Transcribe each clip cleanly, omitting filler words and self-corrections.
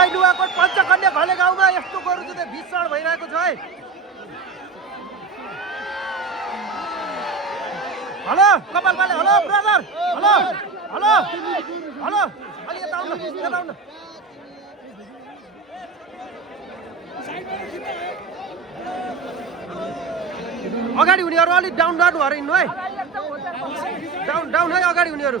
है नुवाकोट पञ्चकन्या घले गाउँमा यस्तो गोरु जुत्ता भीषण भइरहेको छ है। हेलो कपाल पाले, hello brother, hello hello hello, अलि यता आउनु, यता आउनु। अगाडि हुनेहरू अलिक डाउन डाउन भएर हिँड्नु है, डाउन डाउन है अगाडि हुनेहरू।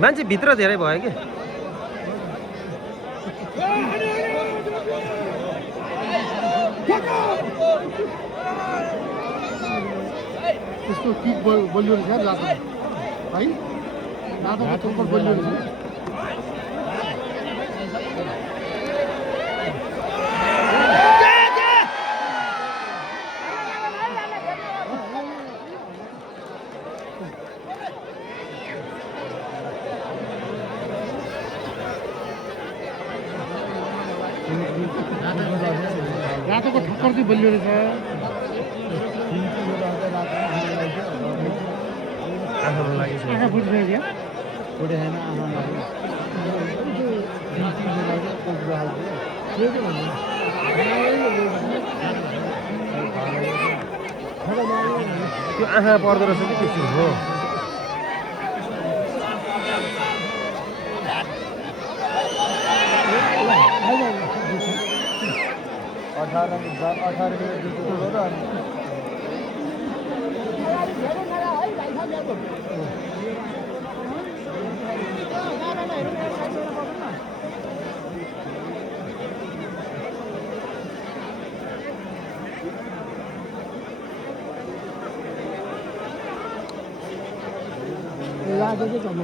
मान्छे भित्र धेरै भयो कि त्यसको किक बलियो रहेछ लातो है, लातोको चोकर बलियो रहेछ। रातोको ठक्कर चाहिँ बलियो रहेछ। आँखा फुटिसक्यो क्या? फुटे छैन, आँखा लाग्यो। त्यो आँखा पर्दो रहेछ कि त्यस्तो हो।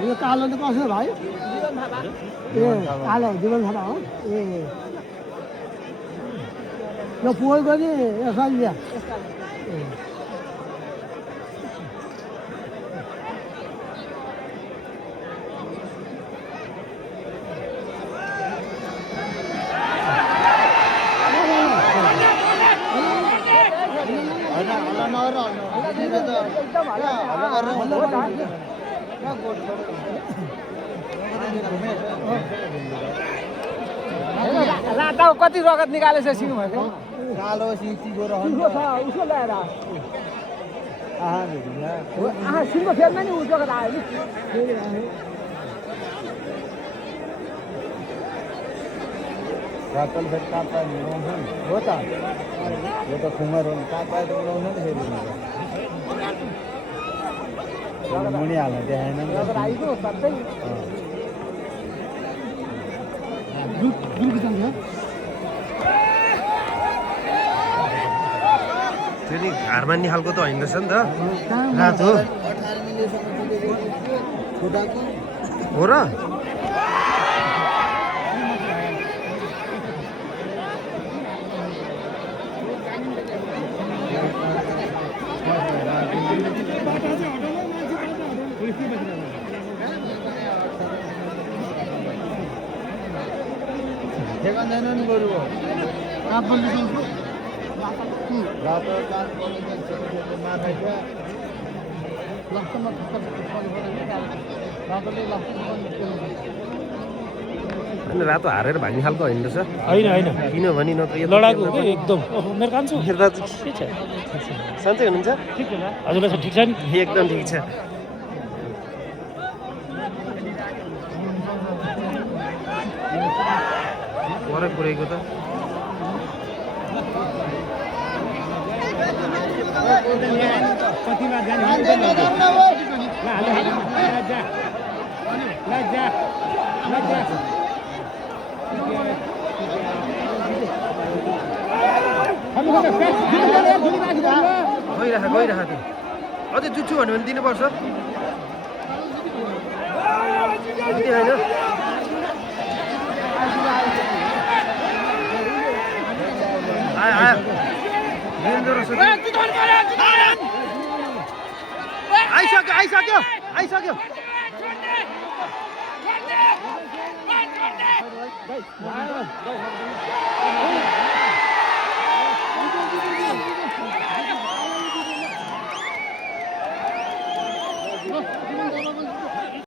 यो कालो त कसो भयो? ए कालो जीवन थापा हो। ए यो पोहोरको नि यसरी ल्या। राताको कति रगत निकालेछ सिङ भएको? कालो सिङ्की गोरो उसको छ, उसको ल्याएर सिङको फेदमा नि उसको रगत आयो नि। रातल फेरि काप्पा मिलाउँछ नि हो त। यो त खुमर हो, काप्पा त मिलाउँछ नि फेरि मुनि हाल्न देखाएन नि। रगत आइगयो सबै। त्यो नि घारमा खालको त होइन रहेछ नि त, रातो हो र। ठेगाँदैन नि बरु काप बलिसक्यो। रातो माथि लास्टमा अनि रातो हारेर भाग्ने खालको होइन रहेछ। होइन होइन किनभने नत्र यो लडाकु हो कि एकदम। मेरो कान्छो मेरो दाजु के छ? सन्चै हुनुहुन्छ? ठिक छ हजुरलाई ठिक छ नि? एकदम ठिक छ। पर पुरेको त गइराख त्यो अझै जुच्छु भन्यो भने दिनुपर्छ। आइसक्यो आइसक्यो